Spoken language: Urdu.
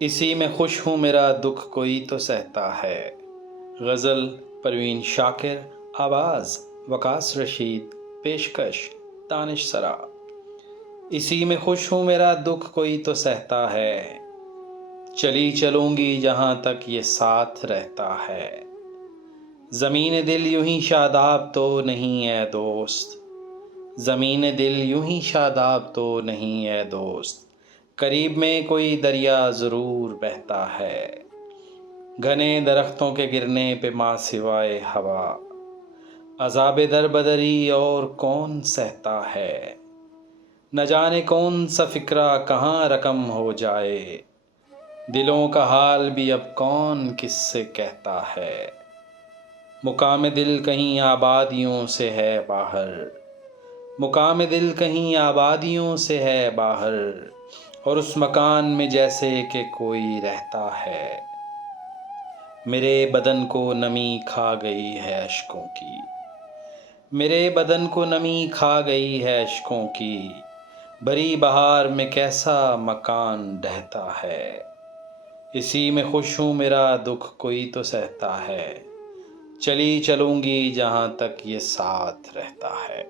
اسی میں خوش ہوں میرا دکھ کوئی تو سہتا ہے۔ غزل پروین شاکر، آواز وقاص رشید، پیشکش دانش سرا۔ اسی میں خوش ہوں میرا دکھ کوئی تو سہتا ہے، چلی چلوں گی جہاں تک یہ ساتھ رہتا ہے۔ زمین دل یوں ہی شاداب تو نہیں اے دوست، زمین دل یوں ہی شاداب تو نہیں اے دوست، قریب میں کوئی دریا ضرور بہتا ہے۔ گھنے درختوں کے گرنے پہ ماں سوائے ہوا، عذاب در بدری اور کون سہتا ہے۔ نہ جانے کون سا فکرہ کہاں رقم ہو جائے، دلوں کا حال بھی اب کون کس سے کہتا ہے۔ مقام دل کہیں آبادیوں سے ہے باہر، مقام دل کہیں آبادیوں سے ہے باہر، اور اس مکان میں جیسے کہ کوئی رہتا ہے۔ میرے بدن کو نمی کھا گئی ہے اشکوں کی، میرے بدن کو نمی کھا گئی ہے اشکوں کی، بھری بہار میں کیسا مکان ڈھہتا ہے۔ اسی میں خوش ہوں میرا دکھ کوئی تو سہتا ہے، چلی چلوں گی جہاں تک یہ ساتھ رہتا ہے۔